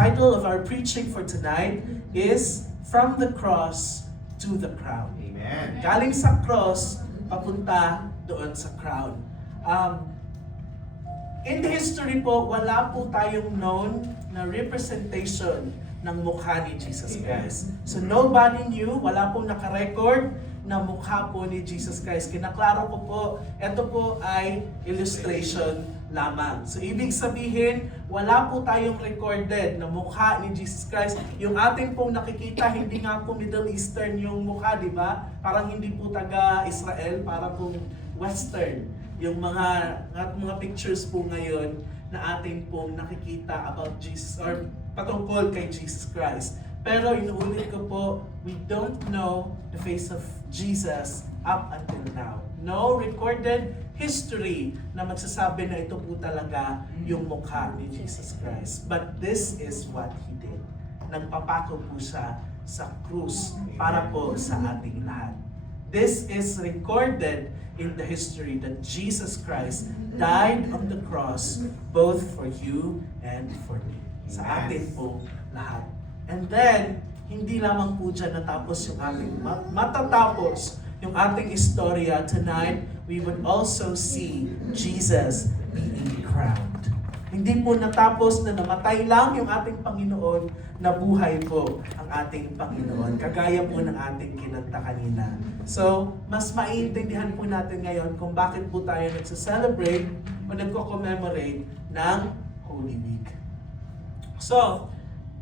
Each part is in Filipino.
title of our preaching for tonight is From the Cross to the Crown. Amen. Galing sa cross, papunta doon sa crown. In the history po, wala po tayong known na representation ng mukha ni Jesus Christ. So nobody knew, wala pong nakarecord na mukha po ni Jesus Christ. Kinaklaro ko po, ito po ay illustration lamang. So ibig sabihin, wala po tayong recorded na mukha ni Jesus Christ. Yung ating pong nakikita, hindi nga po Middle Eastern yung mukha, di ba? Parang hindi po taga-Israel, para pong Western. Yung mga pictures po ngayon na ating pong nakikita about Jesus or patungkol kay Jesus Christ. Pero inuulit ko po, we don't know the face of Jesus up until now. No recorded history na magsasabi na ito po talaga yung mukha ni Jesus Christ. But this is what He did. Nagpapako po siya sa krus para po sa ating lahat. This is recorded in the history that Jesus Christ died on the cross both for you and for me. Sa atin po lahat. And then, hindi lamang po dyan natapos yung ating, matatapos yung ating istorya. Tonight, we would also see Jesus being crowned. Hindi po natapos na namatay lang yung ating Panginoon, nabuhay po ang ating Panginoon. Kagaya po ng ating kinanta kanina. So, mas maiintindihan po natin ngayon kung bakit po tayo nagsa-celebrate o nagko-commemorate ng Holy Week. So,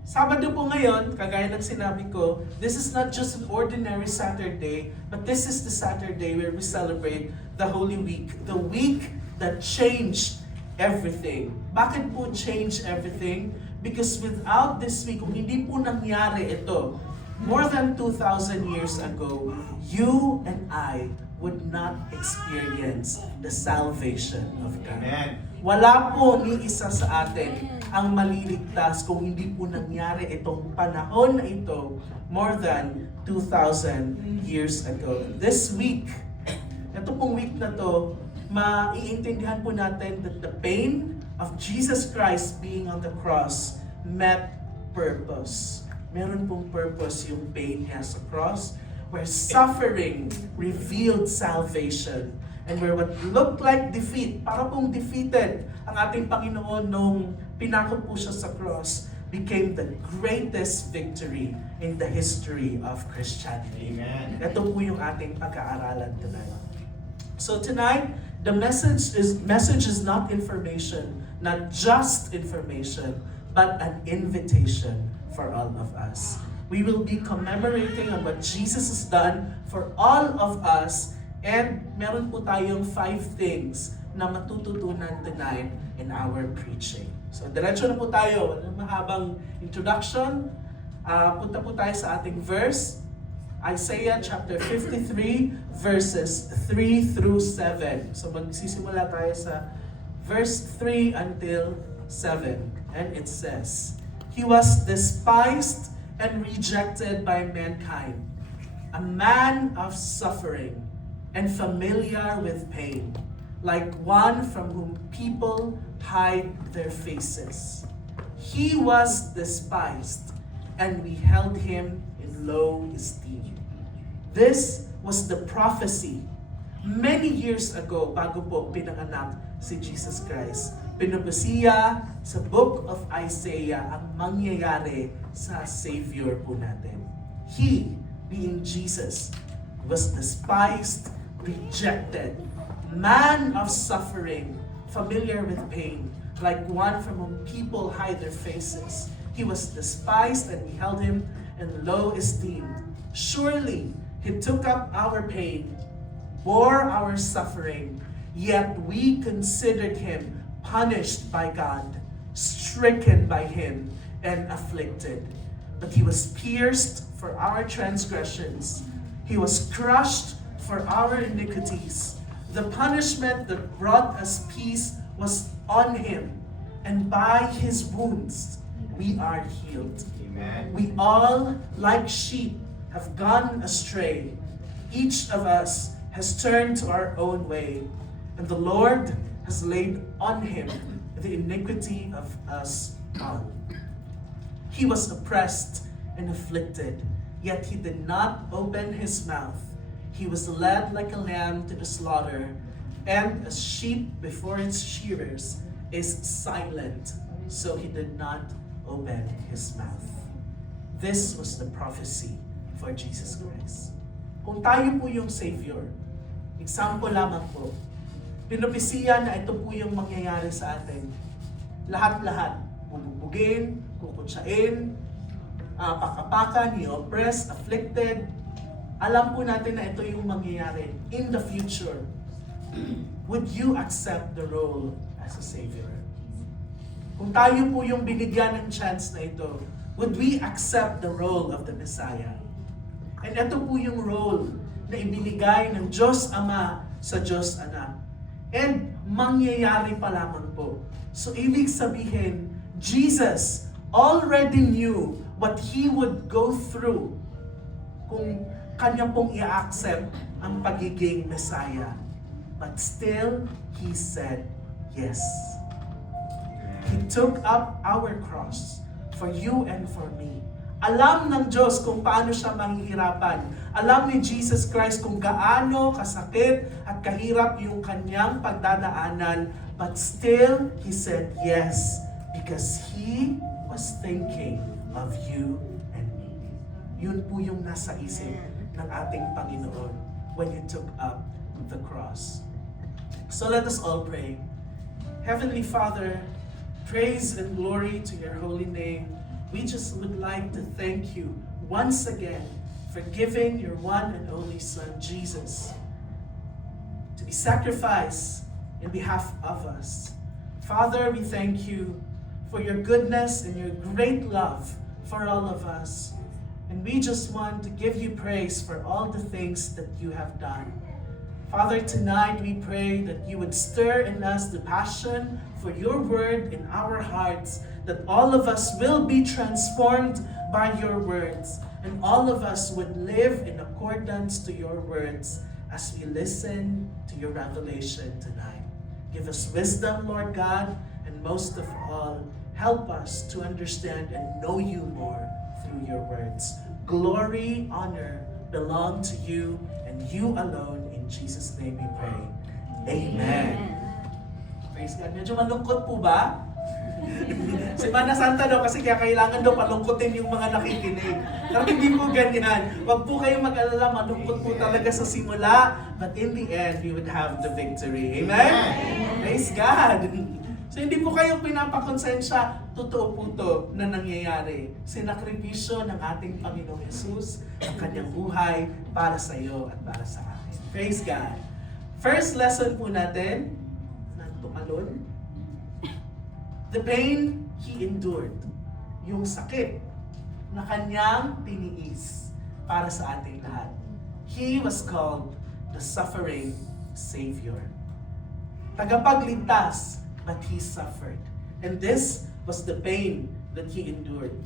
Sabado po ngayon, kagaya ng sinabi ko, this is not just an ordinary Saturday, but this is the Saturday where we celebrate the Holy Week. The week that changed everything. Bakit po change everything? Because without this week, kung hindi po nangyari ito, more than 2,000 years ago, you and I would not experience the salvation of God. Amen. Wala po ni isa sa atin ang maliligtas kung hindi po nangyari itong panahon na ito more than 2,000 years ago. This week, ito pong week na to, maiintindihan po natin that the pain of Jesus Christ being on the cross met purpose. Meron pong purpose yung pain niya sa cross, where suffering revealed salvation. And where what looked like defeat, para pong defeated ang ating Panginoon nung pinako po siya sa cross, became the greatest victory in the history of Christianity. Amen. Ito po yung ating pag-aaralan tonight. So tonight, the message is not information, not just information, but an invitation for all of us. We will be commemorating on what Jesus has done for all of us. And meron po tayong 5 things na matututunan tonight in our preaching. So, diretso na po tayo. Walang mahabang introduction. Punta po tayo sa ating verse. Isaiah chapter 53, verses 3 through 7. So, magsisimula tayo sa verse 3 until 7. And it says, He was despised and rejected by mankind, a man of suffering, and familiar with pain, like one from whom people hide their faces. He was despised, and we held him in low esteem. This was the prophecy many years ago, bago po pinanganak si Jesus Christ. Pinopesiya sa book of Isaiah ang mangyayari sa Savior po natin. He, being Jesus, was despised, rejected, man of suffering, familiar with pain, like one from whom people hide their faces. He was despised and we held him in low esteem. Surely he took up our pain, bore our suffering, yet we considered him punished by God, stricken by him, and afflicted. But he was pierced for our transgressions. He was crushed for our iniquities. The punishment that brought us peace was on him, and by his wounds we are healed. Amen. We all, like sheep, have gone astray. Each of us has turned to our own way, and the Lord has laid on him the iniquity of us all. He was oppressed and afflicted, yet he did not open his mouth. He was led like a lamb to the slaughter, and as sheep before its shearers is silent, so he did not open his mouth. This was the prophecy for Jesus Christ. Kung tayo po yung Savior, example lamang po, pinopesiya na ito po yung mangyayari sa atin. Lahat-lahat, bubugin, kukutsain, pakapakan, i-oppress, afflicted. Alam po natin na ito yung mangyayari in the future. Would you accept the role as a Savior? Kung tayo po yung binigyan ng chance na ito, would we accept the role of the Messiah? And ito po yung role na ibinigay ng Diyos Ama sa Diyos Anak. And mangyayari pa lamang po. So ibig sabihin, Jesus already knew what He would go through kung Kanya pong i-accept ang pagiging Messiah. But still, He said yes. He took up our cross for you and for me. Alam ng Diyos kung paano siya mahihirapan. Alam ni Jesus Christ kung gaano kasakit at kahirap yung kanyang pagdadaanan. But still, He said yes because He was thinking of you and me. Yun po yung nasa isip ng ating Panginoon when He took up the cross. So let us all pray. Heavenly Father, praise and glory to your holy name. We just would like to thank you once again for giving your one and only Son, Jesus, to be sacrificed in behalf of us. Father, we thank you for your goodness and your great love for all of us. And we just want to give you praise for all the things that you have done. Father, tonight we pray that you would stir in us the passion for your word in our hearts, that all of us will be transformed by your words, and all of us would live in accordance to your words as we listen to your revelation tonight. Give us wisdom, Lord God, and most of all, help us to understand and know you more through your words. Glory, honor belong to you and you alone. In Jesus' name we pray. Amen. Praise God. Medyo malungkot po ba? Semana Santa daw kasi kaya kailangan daw palungkotin yung mga nakikinig. Pero hindi po ganyan. Huwag po kayong mag-alala, malungkot po talaga sa simula, but in the end, we would have the victory. Amen? Praise God. So hindi po kayo pinapakonsensya, totoo po to na nangyayari. Sinakripisyo ng ating Panginoong Yesus ang kanyang buhay para sa iyo at para sa akin. Praise God. First lesson po natin, na tumalon, the pain He endured. Yung sakit na kanyang tiniis para sa ating lahat. He was called the suffering Savior. Tagapagligtas, but He suffered. And this was the pain that He endured.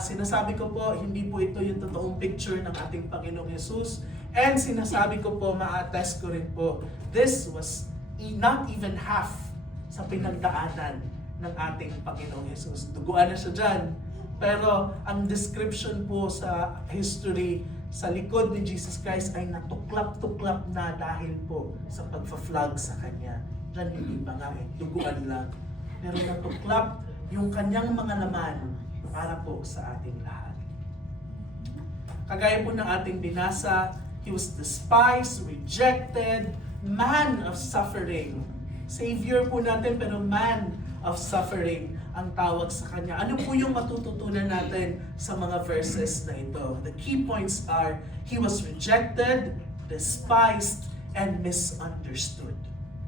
Sinasabi ko po, hindi po ito yung totoong picture ng ating Panginoong Yesus. And sinasabi ko po, ma-attest ko rin po, this was not even half sa pinagdaanan ng ating Panginoong Yesus. Duguan na siya dyan. Pero ang description po sa history sa likod ni Jesus Christ ay natuklap-tuklap na dahil po sa pagpa-flog sa Kanya. Diyan hindi pa nga duguan lang. Pero natuklap yung Kanyang mga laman para po sa ating lahat. Kagaya po ng ating binasa, He was despised, rejected, man of suffering. Savior po natin pero man of suffering ang tawag sa Kanya. Ano po yung matututunan natin sa mga verses na ito? The key points are, He was rejected, despised, and misunderstood.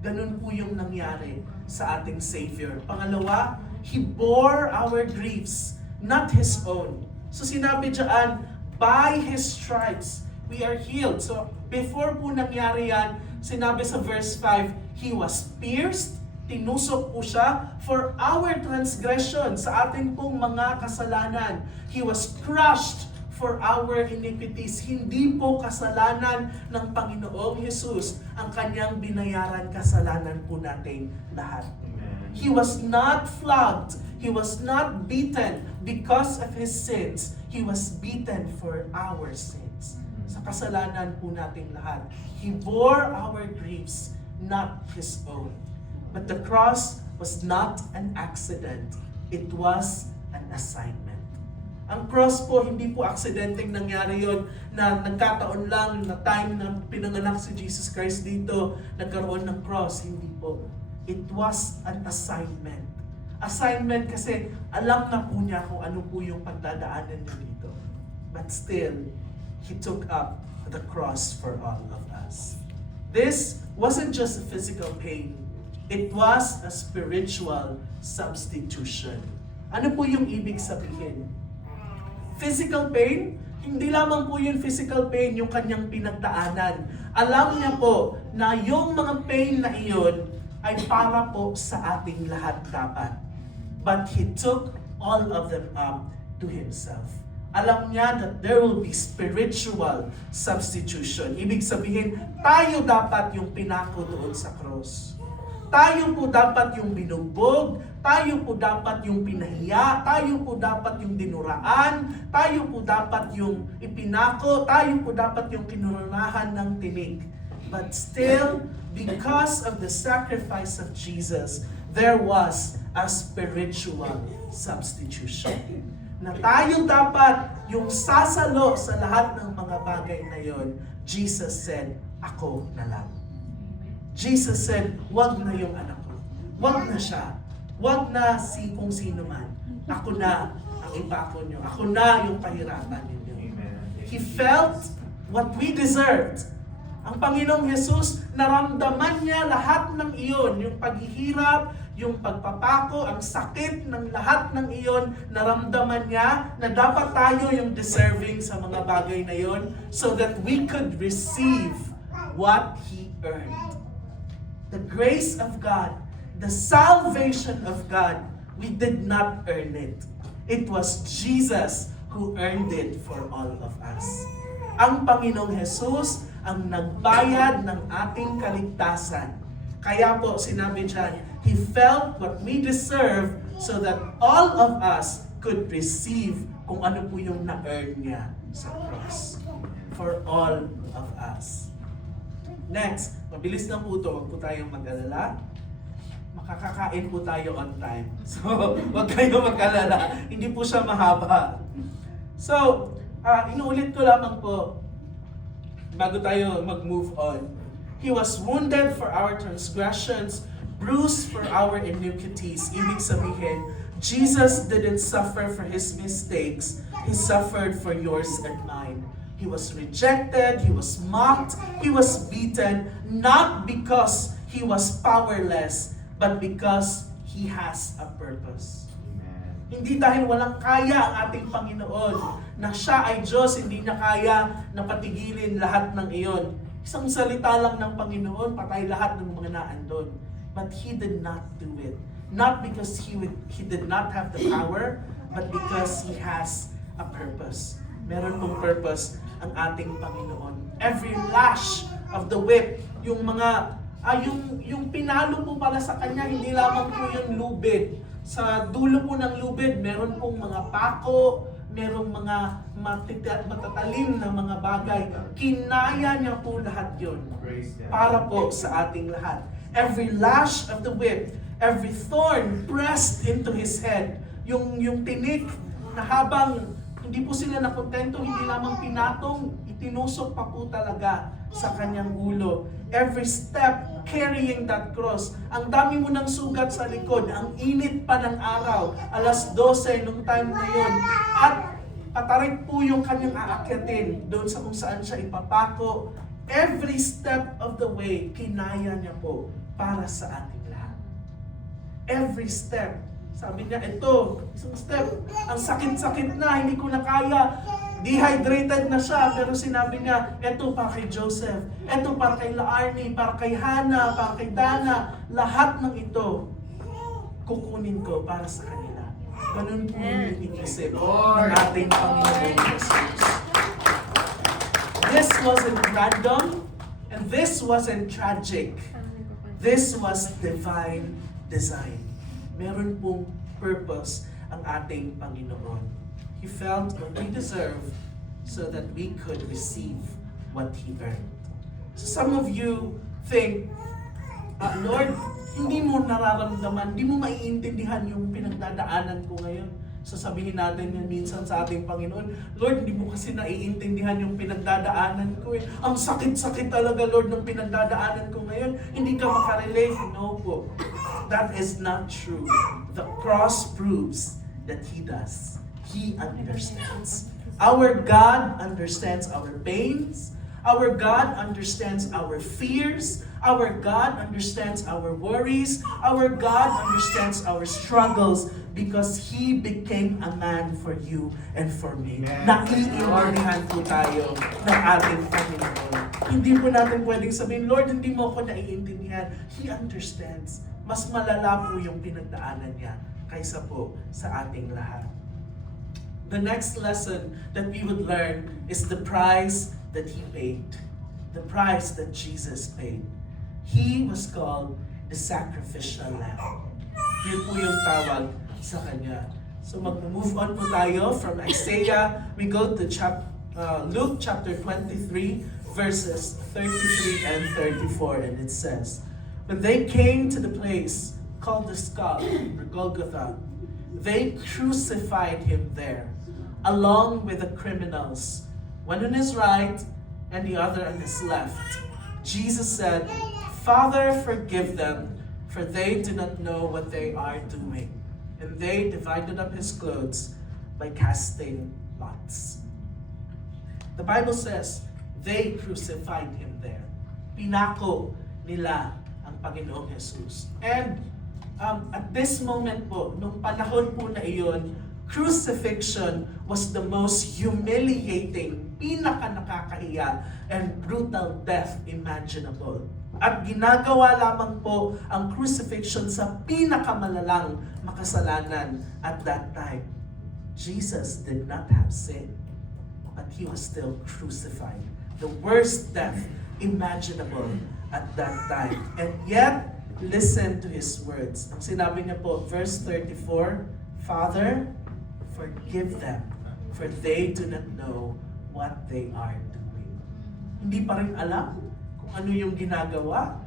Ganun po yung nangyari sa ating Savior. Pangalawa, He bore our griefs, not His own. So sinabi dyan, by His stripes, we are healed. So before po nangyari yan, sinabi sa verse 5, He was pierced, tinusok po siya for our transgression, sa ating pong mga kasalanan. He was crushed for our iniquities. Hindi po kasalanan ng Panginoong Jesus ang Kanyang binayaran, kasalanan po nating lahat. He was not flogged. He was not beaten because of his sins. He was beaten for our sins. Sa kasalanan po nating lahat. He bore our griefs, not his own. But the cross was not an accident. It was an assignment. Ang cross po, hindi po aksidenteng nangyari yon na nagkataon lang na time na pinanganak si Jesus Christ dito, nagkaroon ng cross. Hindi po. It was an assignment. Assignment kasi alam na po niya kung ano po yung pagdadaanan niya dito. But still, He took up the cross for all of us. This wasn't just a physical pain. It was a spiritual substitution. Ano po yung ibig sabihin? Physical pain, hindi lamang po yung physical pain yung kanyang pinagdaanan. Alam niya po na yung mga pain na iyon ay para po sa ating lahat dapat. But He took all of them up to Himself. Alam niya that there will be spiritual substitution. Ibig sabihin, tayo dapat yung pinako doon sa cross. Tayo po dapat yung binugbog, tayo po dapat yung pinahiya, tayo po dapat yung dinuraan, tayo po dapat yung ipinako, tayo po dapat yung kinurunahan ng tinig. But still, because of the sacrifice of Jesus, there was a spiritual substitution. Na tayo dapat yung sasalo sa lahat ng mga bagay na yon. Jesus said, ako na lang. Jesus said, wag na yung anak ko. Wag na siya. Wag na si kung sino man. Ako na ang ipako nyo. Ako na yung pahirapan ninyo. He felt what we deserved. Ang Panginoong Jesus, naramdaman niya lahat ng iyon. Yung paghihirap, yung pagpapako, ang sakit ng lahat ng iyon, naramdaman niya na dapat tayo yung deserving sa mga bagay na iyon so that we could receive what He earned. The grace of God, the salvation of God, we did not earn it. It was Jesus who earned it for all of us. Ang Panginoong Jesus ang nagbayad ng ating kaligtasan. Kaya po sinabi dyan, He felt what we deserve so that all of us could receive kung ano po yung na-earn niya sa cross. For all of us. Next, mabilis lang po ito, huwag po tayong mag-alala. Makakakain po tayo on time. So, huwag kayong mag-alala. Hindi po siya mahaba. So, inuulit ko lamang po, bago tayo mag-move on. He was wounded for our transgressions, bruised for our iniquities. Ibig sabihin, Jesus didn't suffer for His mistakes. He suffered for yours and mine. He was rejected, He was mocked, He was beaten, not because He was powerless, but because He has a purpose. Hindi dahil walang kaya ang ating Panginoon, na Siya ay Diyos, hindi niya kaya na patigilin lahat ng iyon. Isang salita lang ng Panginoon, patay lahat ng mga naandun. But He did not do it. Not because He did not have the power, but because He has a purpose. Meron pong purpose ang ating Panginoon. Every lash of the whip, yung mga, yung pinalo po pala sa Kanya, hindi lamang po yung lubid. Sa dulo po ng lubid, meron pong mga pako, merong mga matatalim na mga bagay. Kinaya niya po lahat yun para po sa ating lahat. Every lash of the whip, every thorn pressed into His head. Yung tinik na habang hindi po sila nakontento, hindi lamang pinatong, itinusok pa po talaga sa Kanyang ulo. Every step carrying that cross. Ang dami mo ng sugat sa likod, ang init pa ng araw, 12:00 nung time na yun. At patarik po yung Kanyang aakyatin doon sa kung saan siya ipapako. Every step of the way, kinaya niya po para sa ating lahat. Every step. Sabi niya, ito, isang step, ang sakit-sakit na, hindi ko na kaya. Dehydrated na siya, pero sinabi niya, ito para kay Joseph, ito para kay Laarni, para kay Hannah, para kay Dana, lahat ng ito, kukunin ko para sa kanila. Ganun po yung iniisip ng ating Panginoon Jesus. This wasn't random, and this wasn't tragic. This was divine design. meron pong purpose ang ating Panginoon. He felt what we deserve so that we could receive what He earned. So some of you think, Lord, hindi mo nararamdaman, hindi mo maiintindihan yung pinagdadaanan ko ngayon. So sabihin natin yan minsan sa ating Panginoon, Lord, hindi mo kasi naiintindihan yung pinagdadaanan ko eh. Ang sakit-sakit talaga, Lord, ng pinagdadaanan ko ngayon. Hindi ka makarelate. No po. That is not true. The cross proves that He does. He understands. Our God understands our pains. Our God understands our fears. Our God understands our worries. Our God understands our struggles because He became a man for you and for me. Naiintindihan po tayo ng ating Panginoon. Hindi po natin pwedeng sabihin, Lord, hindi mo ako naiintindihan. He understands. Mas malala po yung pinagdaanan niya kaysa po sa ating lahat. The next lesson that we would learn is the price that He paid. The price that Jesus paid. He was called the sacrificial lamb. Yun po yung tawag sa Kanya. So mag-move on po tayo from Isaiah. We go to Luke chapter 23, verses 33 and 34. And it says, when they came to the place called the skull, or Golgotha, they crucified Him there, along with the criminals, one on His right and the other on His left. Jesus said, Father, forgive them, for they do not know what they are doing. And they divided up His clothes by casting lots. The Bible says, they crucified Him there. Pinako nila ang Panginoong Jesus. And at this moment po, nung panahon po na iyon, crucifixion was the most humiliating, pinaka-nakakahiya, and brutal death imaginable. At ginagawa lamang po ang crucifixion sa pinakamalalang makasalanan at that time. Jesus did not have sin, but He was still crucified. The worst death imaginable at that time. And yet, listen to His words. Ang sinabi niya po, verse 34, Father, forgive them, for they do not know what they are doing. Hindi pa rin alam kung ano yung ginagawa.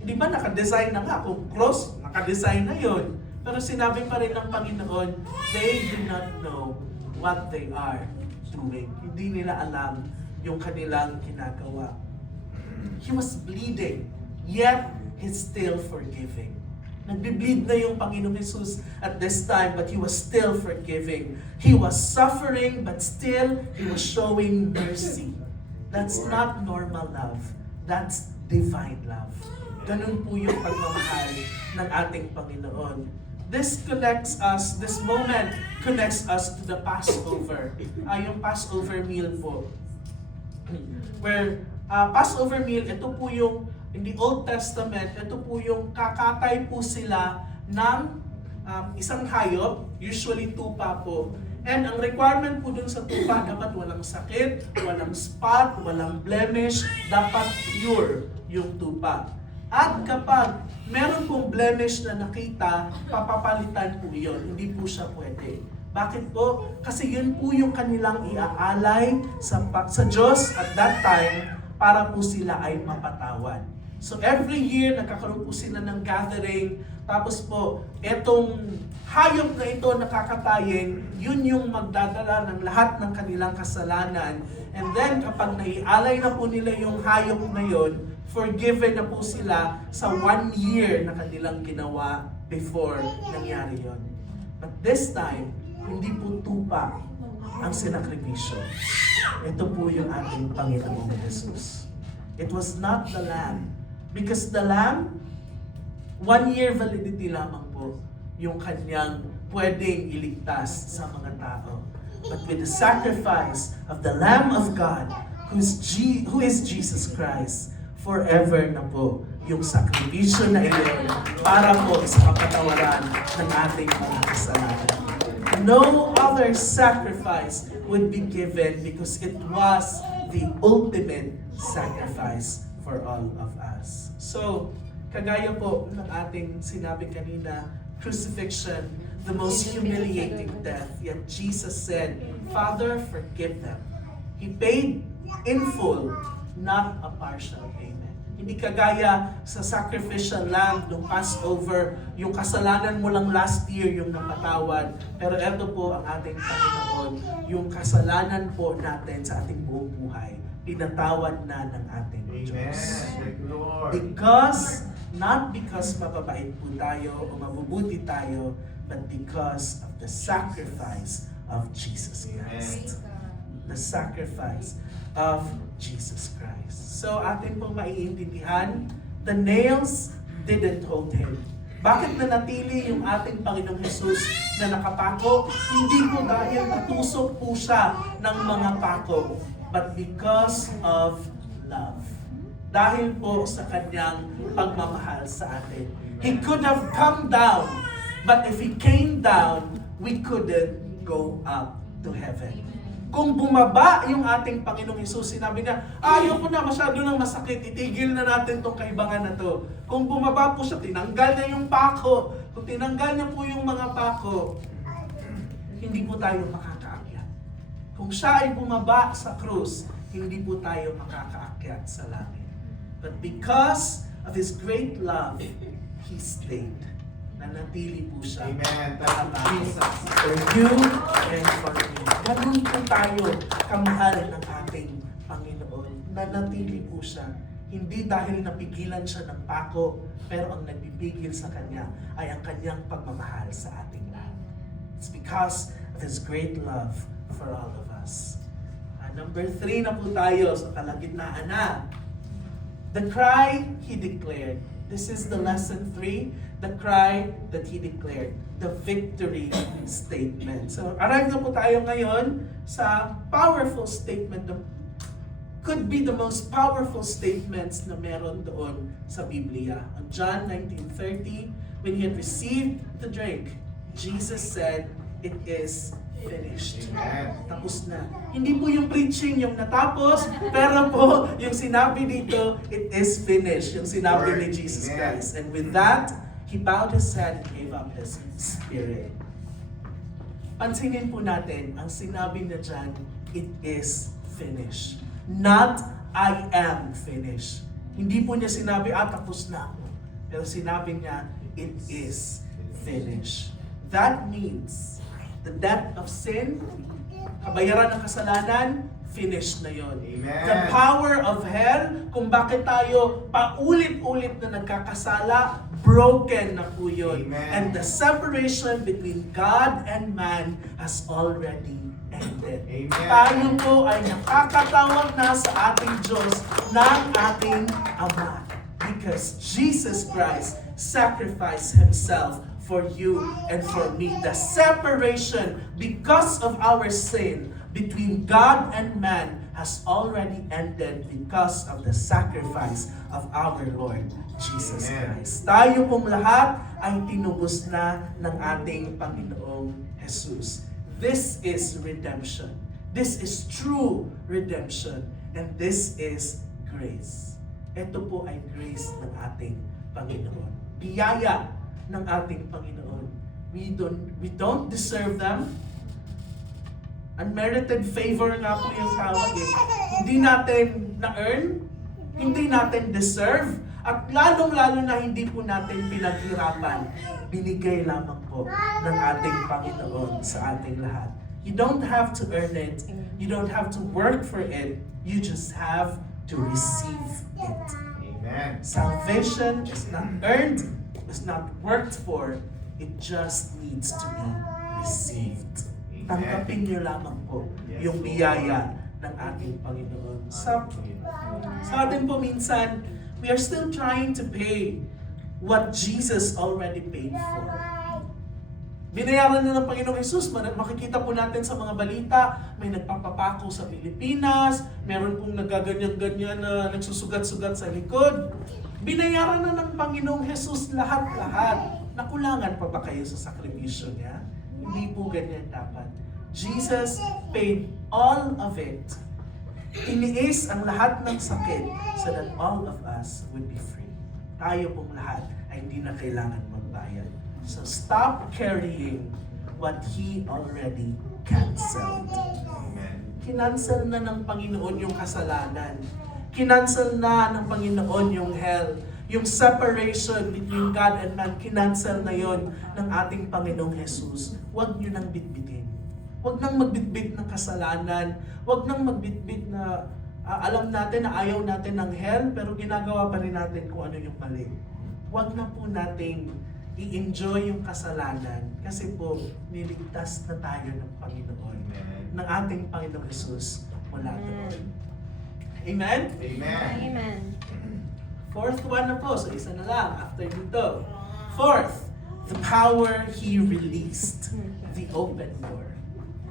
Hindi ba nakadesign na nga? Kung cross, nakadesign na yun. Pero sinabi pa rin ng Panginoon, they do not know what they are doing. Hindi nila alam yung kanilang ginagawa. He was bleeding, yet He's still forgiving. Nagbi-bleed na yung Panginoong Jesus at this time, but He was still forgiving. He was suffering, but still He was showing mercy. That's not normal love. That's divine love. Ganun po yung pagmamahal ng ating Panginoon. This moment connects us to the Passover. Yung Passover meal po. Where Passover meal, ito po yung in the Old Testament, ito po yung kakatay po sila ng isang hayop, usually tupa po. And ang requirement po dun sa tupa, dapat walang sakit, walang spot, walang blemish, dapat pure yung tupa. At kapag meron pong blemish na nakita, papapalitan po yun. Hindi po siya pwede. Bakit po? Kasi yun po yung kanilang iaalay sa Diyos at that time para po sila ay mapatawad. So every year, nagkakaroon po sila ng gathering. Tapos po, etong hayop na ito nakakatayin, yun yung magdadala ng lahat ng kanilang kasalanan. And then, kapag naialay na po nila yung hayop na yun, forgiven na po sila sa 1 year na kanilang ginawa before nangyari yun. But this time, hindi po tupa ang sinakripisyo. Ito po yung ating Panginoong Jesus. It was not the lamb. Because the lamb, 1 year validity lamang po yung kanyang pwedeng iligtas sa mga tao. But with the sacrifice of the Lamb of God, who is Jesus Christ, forever na po yung sakripisyo na iyon para po sa kapatawaran ng ating mga kasalanan. No other sacrifice would be given because it was the ultimate sacrifice for all of us. So, kagaya po ng ating sinabi kanina, crucifixion, the most humiliating death. Yet Jesus said, Father, forgive them. He paid in full, not a partial payment. Hindi kagaya sa sacrificial lamb ng Passover, yung kasalanan mo lang last year yung napatawad. Pero ito po ang ating Panginoon, yung kasalanan po natin sa ating buong buhay, pinatawad na ng ating Diyos. Not because mababait po tayo o mabubuti tayo, but because of the sacrifice of Jesus Christ. The sacrifice of Jesus Christ. So atin pong maiintindihan, the nails didn't hold Him. Bakit nanatili yung ating Panginoong Jesus na nakapako? Hindi po dahil natusok po siya ng mga pako, but because of love. Dahil po sa kanyang pagmamahal sa atin. He could have come down, but if He came down, we couldn't go up to heaven. Kung bumaba yung ating Panginoong Hesus, sinabi niya, ayoko na, masyado nang masakit, itigil na natin tong kaibangan na to. Kung bumaba po siya, tinanggal niya yung pako. Kung tinanggal niya po yung mga pako, hindi po tayo makakaakyat. Kung siya ay bumaba sa krus, hindi po tayo makakaakyat sa langit. But because of His great love, He stayed. Nanatili po siya. Amen. Thank you, Jesus. For you and for me. Ganun po tayo kamahal ng ating Panginoon. Nanatili po siya. Hindi dahil napigilan siya ng pako, pero ang nagpipigil sa Kanya ay ang Kanyang pagmamahal sa ating lahat. It's because of His great love for all of us. Number 3 na po tayo sa kalagitnaan na. The cry He declared. This is the lesson 3, the cry that He declared, the victory statement. So, arrive na po tayo ngayon sa powerful statement na could be the most powerful statements na meron doon sa Biblia. On John 19:30, when He had received the drink, Jesus said, "It is finished." Tapos na. Hindi po yung preaching yung natapos, pero po yung sinabi dito, it is finished. Yung sinabi ni Jesus Christ. And with that, He bowed His head and gave up His spirit. Pansinin po natin, ang sinabi niya dyan, it is finished. Not, I am finished. Hindi po niya sinabi, tapos na ako. Pero sinabi niya, it is finished. That means, the debt of sin, kabayaran ng kasalanan, finished na yon. The power of hell, kung bakit tayo paulit-ulit na nagkakasala, broken na po yun. And the separation between God and man has already ended. Tayo po ay nakakatawag na sa ating Diyos ng ating Ama. Because Jesus Christ sacrificed Himself for you and for me. The separation because of our sin between God and man has already ended because of the sacrifice of our Lord Jesus Christ. Tayo pong lahat ay tinubos na ng ating Panginoong Jesus. This is redemption. This is true redemption. And this is grace. Ito po ay grace ng ating Panginoon. Biyaya ng ating Panginoon. We don't deserve them. Unmerited favor nga po yung tawag eh. Hindi natin na-earn, hindi natin deserve, at lalong-lalo na hindi po natin pinaghirapan. Binigay lamang po ng ating Panginoon sa ating lahat. You don't have to earn it. You don't have to work for it. You just have to receive it. Amen. Salvation is not earned, is not worked for, it just needs to be received. Tanggapin niyo lamang po yung biyaya ng ating Panginoon. Sa atin po minsan, we are still trying to pay what Jesus already paid for. Binayaran na ng Panginoong Jesus. Makikita po natin sa mga balita, may nagpapapako sa Pilipinas, meron pong nagaganyan-ganyan na nagsusugat-sugat sa likod. Binayaran na ng Panginoong Jesus lahat-lahat. Nakulangan pa ba kayo sa sakripisyo niya? Hindi po ganyan dapat. Jesus paid all of it. Iniis ang lahat ng sakit so that all of us would be free. Tayo pong lahat ay hindi na kailangan magbayad. So stop carrying what He already canceled. Amen. Kinansel na ng Panginoon yung kasalanan. Kinansel na ng Panginoon yung hell. Yung separation between God and man, kinansel na yon ng ating Panginoong Jesus. Huwag nyo nang bitbitin. Huwag nang magbitbit ng kasalanan. Huwag nang magbitbit na alam natin na ayaw natin ng hell, pero ginagawa pa rin natin kung ano yung mali. Huwag na po nating i-enjoy yung kasalanan kasi po niligtas na tayo ng Panginoon, ng ating Panginoong Jesus mula doon. Amen? Amen. Amen. Fourth one na po, so isa na lang after dito. Fourth, the power He released, the open door.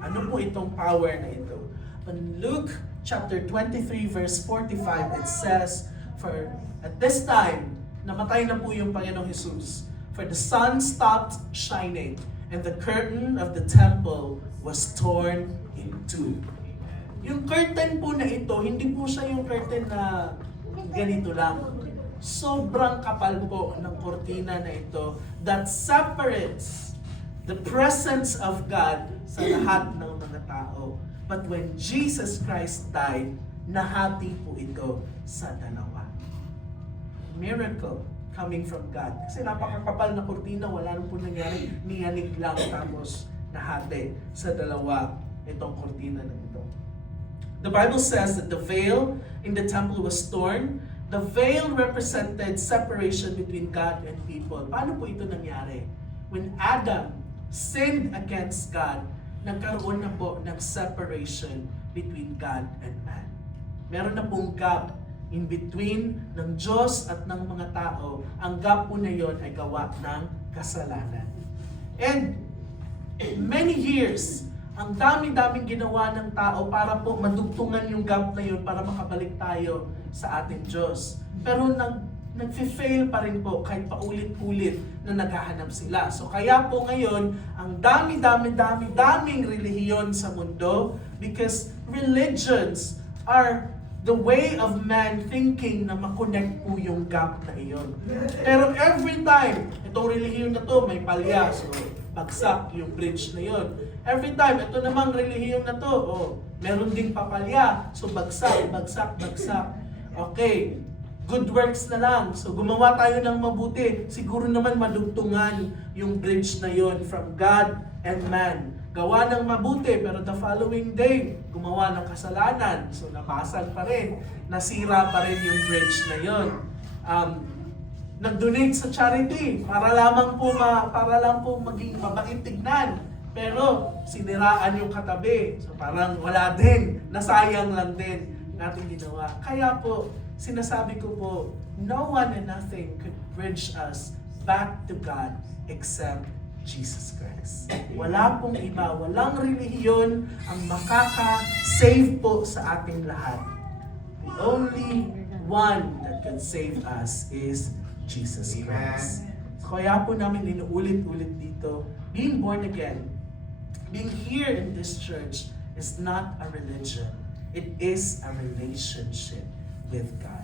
Ano po itong power na ito? On Luke chapter 23 verse 45, it says, "For at this time, namatay na po yung Panginoong Jesus. For the sun stopped shining, and the curtain of the temple was torn in two." Yung curtain po na ito, hindi po siya yung curtain na ganito lang. Sobrang kapal po ng kortina na ito that separates the presence of God sa lahat ng mga tao. But when Jesus Christ died, nahati po ito sa dalawa. Miracle coming from God. Kasi napakakapal na kortina, wala nang po nangyari, niyanig lang tapos nahati sa dalawa itong kortina na ito. The Bible says that the veil in the temple was torn. The veil represented separation between God and people. Paano po ito nangyari? When Adam sinned against God, nagkaroon na po ng separation between God and man. Meron na pong gap in between ng Diyos at ng mga tao. Ang gap po na yon ay gawa ng kasalanan. And many years, ang dami-daming ginawa ng tao para po madugtungan yung gap na yun para makabalik tayo sa ating Diyos. Pero nag-fail pa rin po kahit paulit-ulit na naghahanap sila. So kaya po ngayon, ang daming relihiyon sa mundo because religions are the way of man thinking na makonect po yung gap na iyon. Pero every time, itong relihiyon na to may palya, so bagsak yung bridge na yon. Every time, ito namang relihiyon na to, meron ding papalya, so bagsak. Okay, good works na lang. So gumawa tayo ng mabuti. Siguro naman madugtungan yung bridge na yon from God and man. Gawa ng mabuti, pero the following day, gumawa ng kasalanan. So nabasag pa rin. Nasira pa rin yung bridge na yon. Nag-donate sa charity para lang po maging mabait tignan. Pero siniraan yung katabi. So parang wala din. Nasayang lang din natin ginawa. Kaya po, sinasabi ko po, no one and nothing could bridge us back to God except Jesus Christ. Wala pong iba, walang relihiyon ang makaka-save po sa ating lahat. The only one that can save us is Jesus Christ. Kaya po namin inuulit-ulit dito, being born again, being here in this church is not a religion. It is a relationship with God.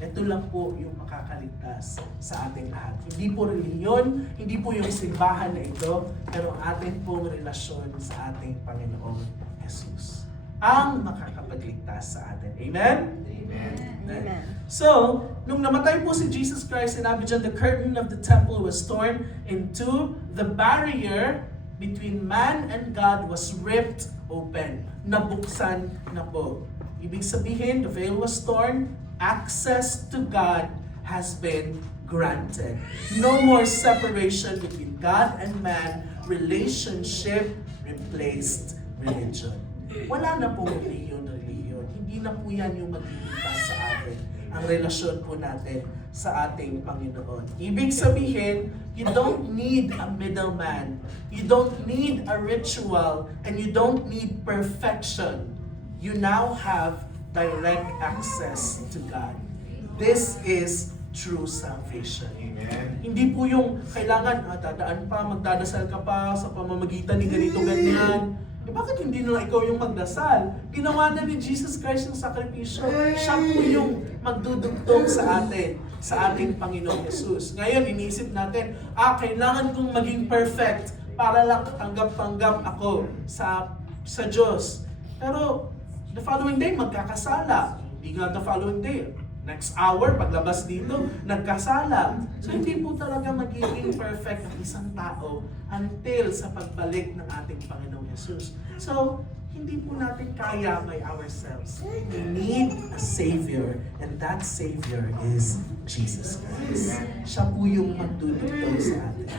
Ito lang po yung makakaligtas sa ating lahat. Hindi po reliyon, hindi po yung simbahan na ito, pero ang ating pong relasyon sa ating Panginoong Jesus ang makakapagligtas sa atin. Amen? Amen. Amen. So, nung namatay po si Jesus Christ, sinabi dyan, the curtain of the temple was torn in two. The barrier between man and God was ripped open. Nabuksan na po. Ibig sabihin, the veil was torn, access to God has been granted. No more separation between God and man. Relationship replaced religion. Wala na pong reliyon. Hindi na po yan yung magliligtas sa atin. Ang relasyon po natin sa ating Panginoon. Ibig sabihin, you don't need a middleman. You don't need a ritual. And you don't need perfection. You now have direct access to God. This is true salvation. Amen. Hindi po yung kailangan, dadaan pa, magdadasal ka pa sa pamamagitan ni ganito ganyan. bakit hindi na lang ikaw yung magdasal? Ginawa na ni Jesus Christ yung sakripisyo. Siya po yung magdudugtong sa atin, sa ating Panginoong Jesus. Ngayon, iniisip natin, kailangan kong maging perfect para lang tanggap-tanggap ako sa Diyos. Pero, the following day, magkakasala. Hindi nga the following day. Next hour, paglabas dito, nagkasala. So, hindi po talaga magiging perfect ang isang tao until sa pagbalik ng ating Panginoong Jesus. So, hindi po natin kaya by ourselves. We need a Savior, and that Savior is Jesus Christ. Siya po yung magdudugtong sa atin.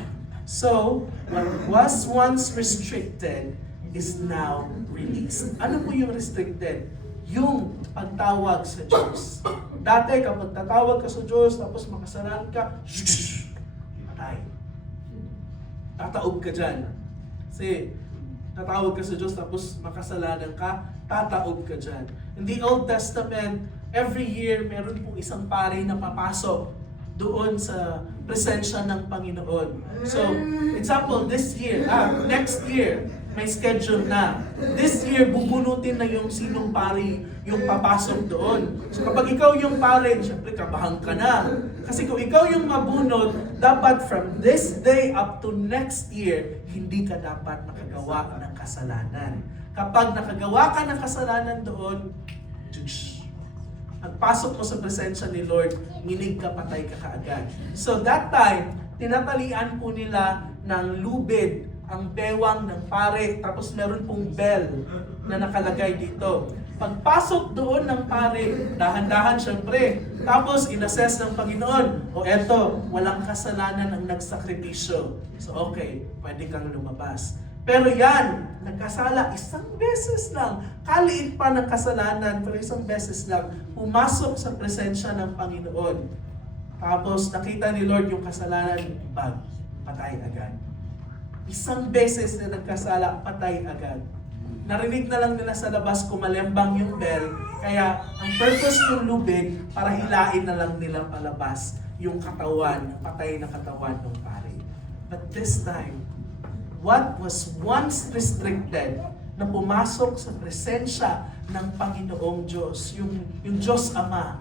So, what was once restricted is now released. Ano po yung restricted? Yung pagtawag sa Diyos. Dati, kapag tatawag ka sa Diyos, tapos makasalanan ka, patay. Tataob ka dyan. Kasi, tatawag ka sa Diyos, tapos makasalanan ka, tataob ka dyan. In the Old Testament, every year, meron pong isang pari na papasok doon sa presensya ng Panginoon. So, example, next year, may schedule na. This year, bubunutin na yung sinong pari yung papasok doon. So kapag ikaw yung pari, syempre kabahan ka na. Kasi kung ikaw yung mabunot, dapat from this day up to next year, hindi ka dapat nakagawa ng kasalanan. Kapag nakagawa ka ng kasalanan doon, pagpasok mo sa presensya ni Lord, minig ka, patay ka kaagad. So that time, tinatalian po nila ng lubid ang bewang ng pare, tapos meron pong bell na nakalagay dito. Pagpasok doon ng pare, dahan-dahan syempre. Tapos inassess ng Panginoon, eto, walang kasalanan ang nagsakripisyo. So okay, pwede kang lumabas. Pero yan, nagkasala, isang beses lang. Kaliit pa ng kasalanan, pero isang beses lang, pumasok sa presensya ng Panginoon. Tapos nakita ni Lord yung kasalanan, patay agad. Isang beses na nagkasala, patay agad. Narinig na lang nila sa labas kumalembang yung bell, kaya ang purpose ng lubid, para hilain na lang nila palabas yung katawan, yung patay na katawan ng pare. But this time, what was once restricted na pumasok sa presensya ng Panginoong Diyos, yung Diyos Ama,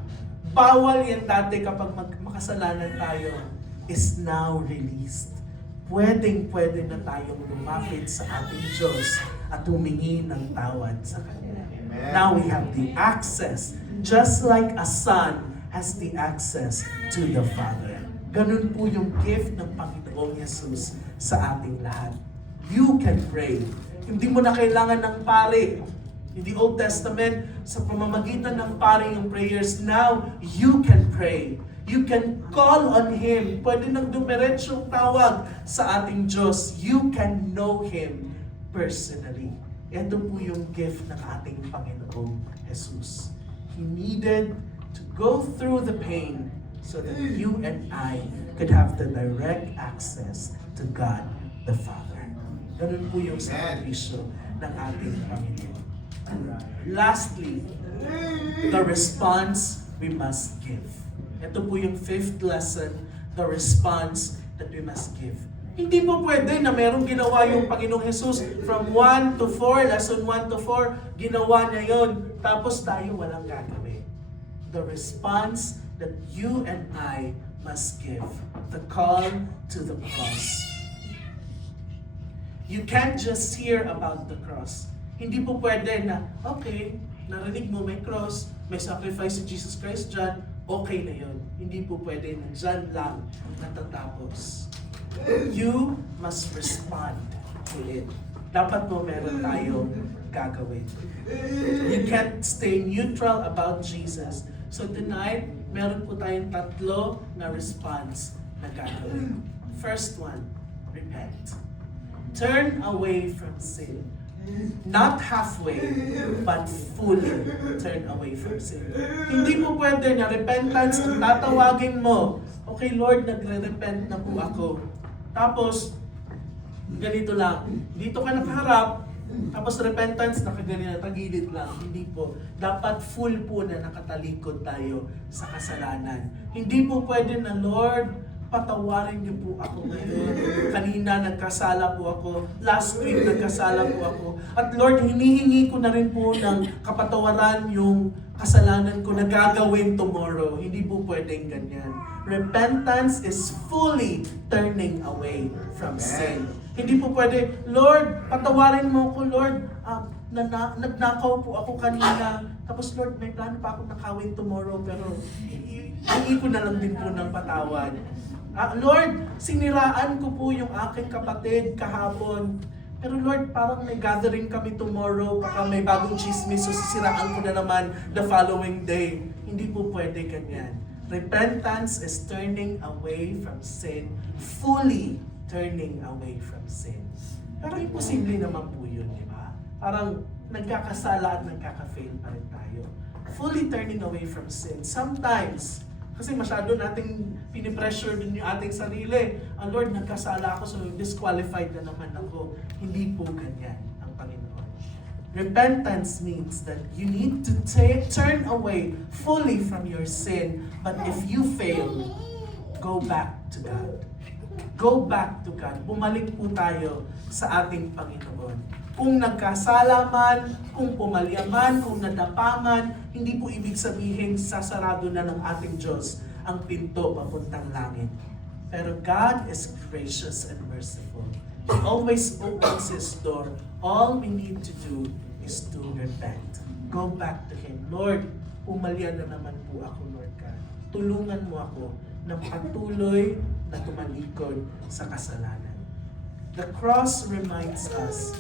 bawal yan dati kapag makasalanan tayo, is now released. Pwedeng-pwede na tayong lumapit sa ating Diyos at humingi ng tawad sa Kanya. Amen. Now we have the access, just like a son has the access to the Father. Ganun po yung gift ng Panginoong Yesus sa ating lahat. You can pray. Hindi mo na kailangan ng pare. In the Old Testament, sa pamamagitan ng pare yung prayers, now you can pray. You can call on Him. Pwede nang dumiretsyong tawag sa ating Diyos. You can know Him personally. Ito po yung gift ng ating Panginoong Jesus. He needed to go through the pain so that you and I could have the direct access to God the Father. Ganun po yung sakripisyo ng ating Panginoon. Lastly, the response we must give. Ito po yung fifth lesson, the response that we must give. Hindi po pwede na merong ginawa yung Panginoong Jesus from 1 to 4, lesson 1 to 4, ginawa niya yon, tapos tayo walang gagawin. The response that you and I must give, the call to the cross. You can't just hear about the cross. Hindi po pwede na, okay, narinig mo may cross, may sacrifice si Jesus Christ dyan, okay na yun. Hindi po pwede na dyan lang natatapos. You must respond to it. Dapat po meron tayong gagawin. You can't stay neutral about Jesus. So tonight, meron po tayong tatlo na response na gagawin. First one, repent. Turn away from sin. Not halfway, but fully turn away from sin. Hindi mo pwede na repentance ang tatawagin mo. Okay, Lord, nagre-repent na po ako. Tapos, ganito lang. Dito ka nakaharap, tapos repentance, nakaganina, tagilid lang. Hindi po. Dapat full po na nakatalikod tayo sa kasalanan. Hindi po pwede na, Lord, patawarin niyo po ako ngayon. Kanina nagkasala po ako. Last week nagkasala po ako. At Lord, hinihingi ko na rin po ng kapatawaran yung kasalanan ko na gagawin tomorrow. Hindi po pwedeng ganyan. Repentance is fully turning away from sin. Hindi po pwede, Lord, patawarin mo ko, Lord. Nagnakaw po ako kanina. Tapos Lord, may plano pa akong nakawin tomorrow, pero hingi ko na lang din po ng patawad. Lord, siniraan ko po yung aking kapatid kahapon. Pero Lord, parang may gathering kami tomorrow, baka may bagong chismis, so sisiraan ko na naman the following day. Hindi po pwede ganyan. Repentance is turning away from sin, fully turning away from sin. Pero imposible naman po yun, di ba? Parang nagkakasala at nagkaka-fail pa rin tayo. Fully turning away from sin. Sometimes, kasi masyado nating pinipressure din yung ating sarili. Lord, nagkasala ako, so disqualified na naman ako. Hindi po ganyan ang Panginoon. Repentance means that you need to turn away fully from your sin. But if you fail, go back to God. Go back to God. Bumalik po tayo sa ating Panginoon. Kung nagkasala man, kung pumalya man, kung nadapa man, hindi po ibig sabihin sasarado na ng ating Diyos ang pinto papuntang langit. Pero God is gracious and merciful. He always opens His door. All we need to do is to repent. Go back to Him. Lord, pumalya na naman po ako, Lord God. Tulungan mo ako na patuloy na tumalikod sa kasalanan. The cross reminds us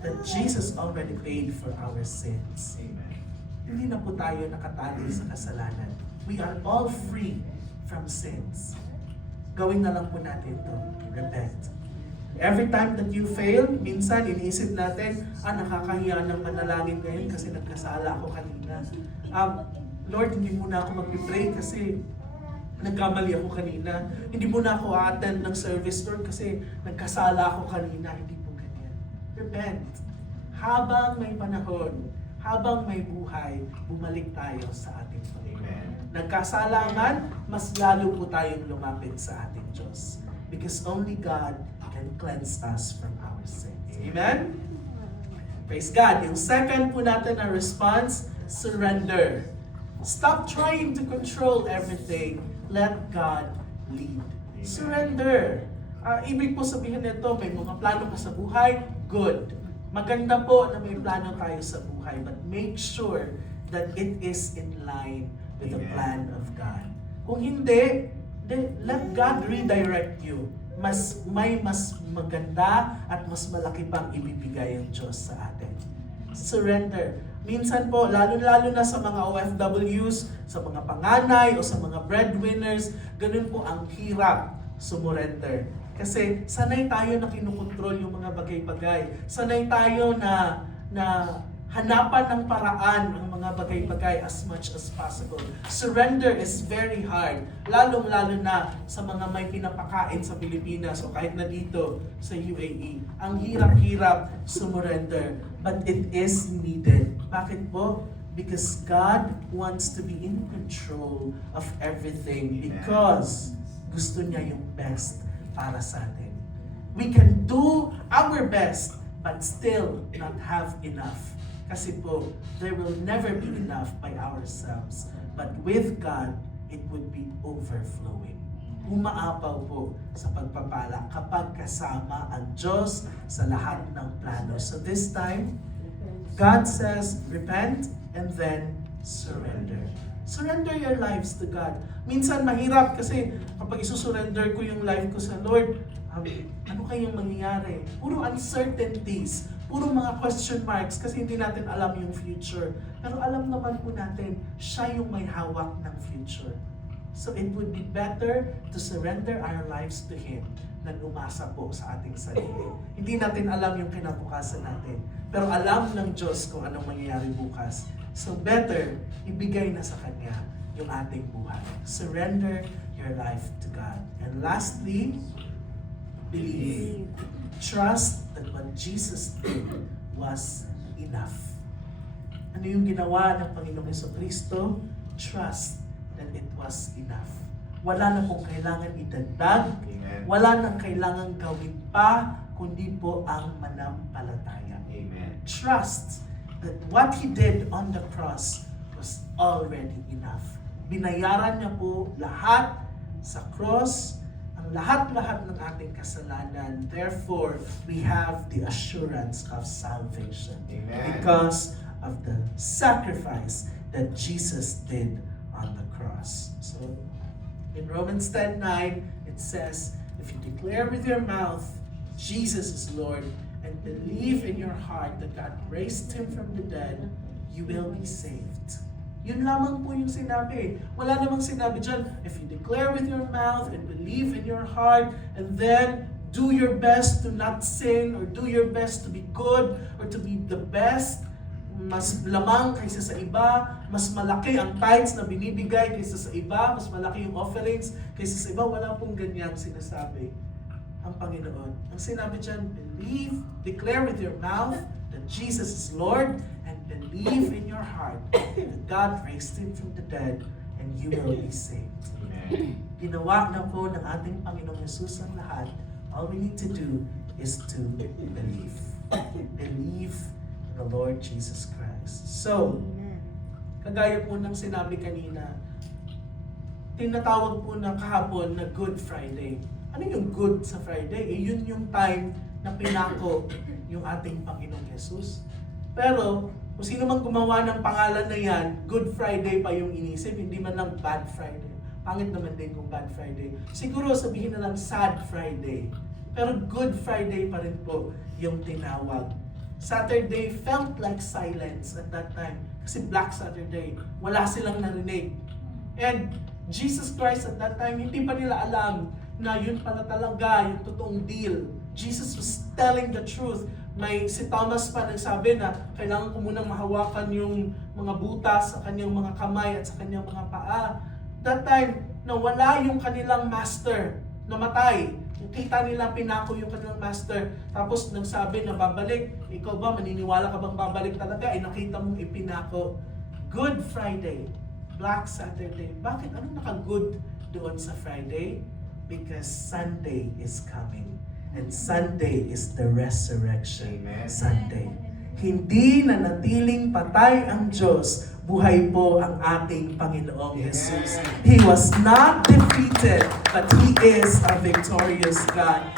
that Jesus already paid for our sins. Amen. Hindi na po tayo nakatali sa kasalanan. We are all free from sins. Gawin na lang po natin ito. Repent. Every time that you fail, minsan iniisip natin, nakakahiya ng manalangin ngayon kasi nagkasala ako kanina. Lord, hindi muna ako mag-pray kasi nagkamali ako kanina. Hindi muna ako attend ng service, Lord, kasi nagkasala ako kanina. Hindi po ganyan. Repent. Habang may panahon, habang may buhay, bumalik tayo sa ating Panginoon. Amen. Nagkasala man, mas lalo po tayong lumapit sa ating Diyos. Because only God can cleanse us from our sins. Amen? Praise God. Yung second po natin na response, surrender. Stop trying to control everything. Let God lead. Surrender. Ibig po sabihin nito, may mga plano ka sa buhay, good. Maganda po na may plano tayo sa buhay, but make sure that it is in line with the plan of God. Kung hindi, then let God redirect you. Mas maganda at mas malaki pang ibibigay ang Diyos sa atin. Surrender. Minsan po, lalo-lalo na sa mga OFWs, sa mga panganay o sa mga breadwinners, ganun po ang hirap sumurrender. Kasi sanay tayo na kinukontrol yung mga bagay-bagay. Sanay tayo na hanapan ng paraan ang mga bagay-bagay as much as possible. Surrender is very hard. Lalong-lalo na sa mga may pinapakain sa Pilipinas o kahit na dito sa UAE. Ang hirap-hirap sumurrender. But it is needed. Bakit po? Because God wants to be in control of everything. Because gusto niya yung best para sa atin. We can do our best but still not have enough. Kasi po, there will never be enough by ourselves. But with God, it would be overflowing. Umaapaw po sa pagpapala kapag kasama ang Diyos sa lahat ng plano. So this time, God says, repent and then surrender. Surrender your lives to God. Minsan mahirap kasi kapag isusurrender ko yung life ko sa Lord, ano kayang mangyayari? Puro uncertainties, puro mga question marks kasi hindi natin alam yung future. Pero alam naman po natin, siya yung may hawak ng future. So it would be better to surrender our lives to Him than umasa po sa ating sarili. Hindi natin alam yung kinabukasan natin. Pero alam ng Diyos kung anong mangyayari bukas. So better, ibigay na sa Kanya yung ating buhay. Surrender your life to God. And lastly, believe. Trust that what Jesus did was enough. Ano yung ginawa ng Panginoong Jesucristo? Trust that it was enough. wala na pong kailangan idagdag, Amen. wala nang kailangan gawin pa, kundi po ang manampalataya. Amen. Trust that what He did on the cross was already enough. Binayaran niya po lahat sa cross, ang lahat-lahat ng ating kasalanan. Therefore, we have the assurance of salvation. Amen. Because of the sacrifice that Jesus did on the cross. So, in Romans 10:9, it says, if you declare with your mouth, Jesus is Lord, and believe in your heart that God raised Him from the dead, you will be saved. Yun lamang po yung sinabi. Wala namang sinabi dyan, if you declare with your mouth and believe in your heart, and then do your best to not sin, or do your best to be good, or to be the best, mas lamang kaysa sa iba, mas malaki ang tithes na binibigay kaysa sa iba, mas malaki yung offerings kaysa sa iba. Wala pong ganyang sinasabi ang Panginoon. Ang sinabi dyan, believe, declare with your mouth that Jesus is Lord, and believe in your heart that God raised Him from the dead, and you will be saved. Amen. Ginawa na po ng ating Panginoong Yesus ang lahat. All we need to do is to believe. Believe in the Lord Jesus Christ. So, kagaya po ng sinabi kanina, tinatawag po na kahapon na Good Friday. Ano yung good sa Friday? Yun yung time na pinako yung ating Panginoong Yesus. Pero, kung sino man gumawa ng pangalan na yan, Good Friday pa yung inisip, hindi man lang Bad Friday. Pangit naman din kung Bad Friday. Siguro sabihin na lang Sad Friday. Pero Good Friday pa rin po yung tinawag. Saturday felt like silence at that time. Kasi Black Saturday, wala silang narinig. And Jesus Christ at that time, hindi pa nila alam na yun pala talaga yung totoong deal. Jesus was telling the truth. Si Thomas pa nagsabi na kailangan ko munang mahawakan yung mga butas sa kanyang mga kamay at sa kanyang mga paa. That time, nawala yung kanilang master, namatay. Kita nila pinako yung kanilang master. Tapos nagsabi na babalik. Ikaw ba, maniniwala ka bang babalik talaga? Nakita mong ipinako. Good Friday, Black Saturday. Bakit? Ano naka-good doon sa Friday? Because Sunday is coming. And Sunday is the resurrection Amen. Sunday. Hindi na natiling patay ang Diyos, buhay po ang ating Panginoong Jesus. He was not defeated, but He is a victorious God.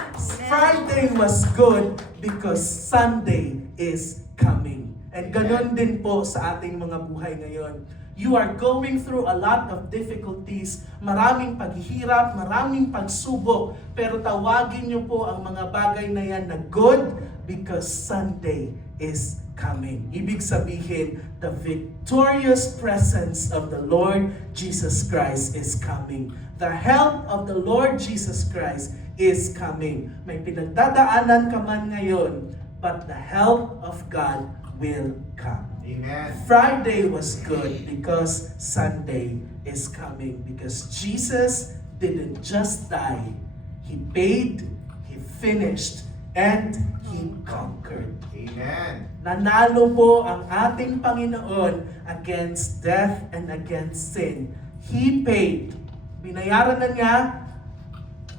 Friday was good because Sunday is coming. And ganon din po sa ating mga buhay ngayon. You are going through a lot of difficulties, maraming paghihirap, maraming pagsubok, pero tawagin niyo po ang mga bagay na yan na good because Sunday is coming. Ibig sabihin, the victorious presence of the Lord Jesus Christ is coming. The help of the Lord Jesus Christ is coming. May pinagdadaanan ka man ngayon, but the help of God will come. Amen. Friday was good because Sunday is coming. Because Jesus didn't just die. He paid, He finished, and He conquered. Amen. Nanalo po ang ating Panginoon against death and against sin. He paid. Binayaran na niya,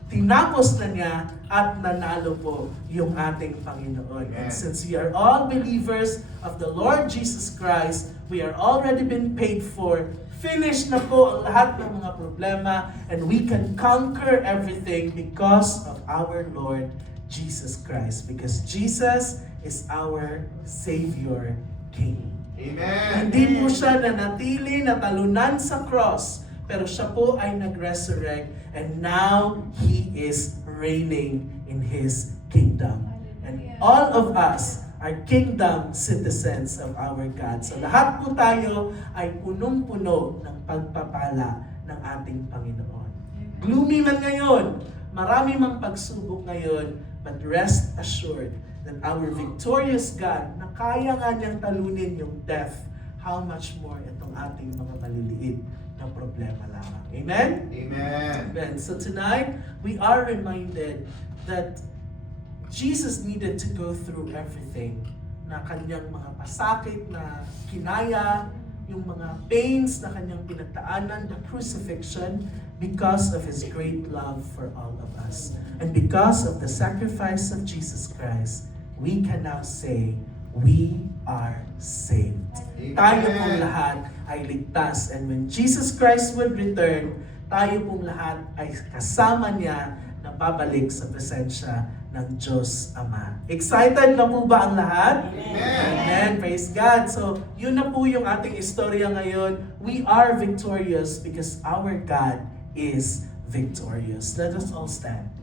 tinapos na niya, at nanalo po yung ating Panginoon. And Amen. since we are all believers of the Lord Jesus Christ, we are already been paid for. Finished na po ang lahat ng mga problema, and we can conquer everything because of our Lord Jesus Christ. Because Jesus is our Savior King. Amen. Hindi po siya nanatili na talunan sa cross, pero siya po ay nag-resurrect, and now He is reigning in His kingdom. And all of us are kingdom citizens of our God. So lahat po tayo ay punong-puno ng pagpapala ng ating Panginoon. Gloomy man ngayon, marami mang pagsubok ngayon, but rest assured that our victorious God, na kaya nga niyang talunin yung death, how much more itong ating mga maliliit na problema lamang. Amen? Amen. Amen. So tonight, we are reminded that Jesus needed to go through everything na kanyang mga pasakit na kinaya yung mga pains na kanyang pinagdaanan, the crucifixion, because of His great love for all of us. And because of the sacrifice of Jesus Christ, we can now say, we are saved. Amen. Tayo pong lahat ay ligtas. And when Jesus Christ would return, tayo pong lahat ay kasama niya na babalik sa presensya ng Diyos Ama. Excited na po ba ang lahat? Amen. Praise God. So, yun na po yung ating istorya ngayon. We are victorious because our God is victorious. Let us all stand.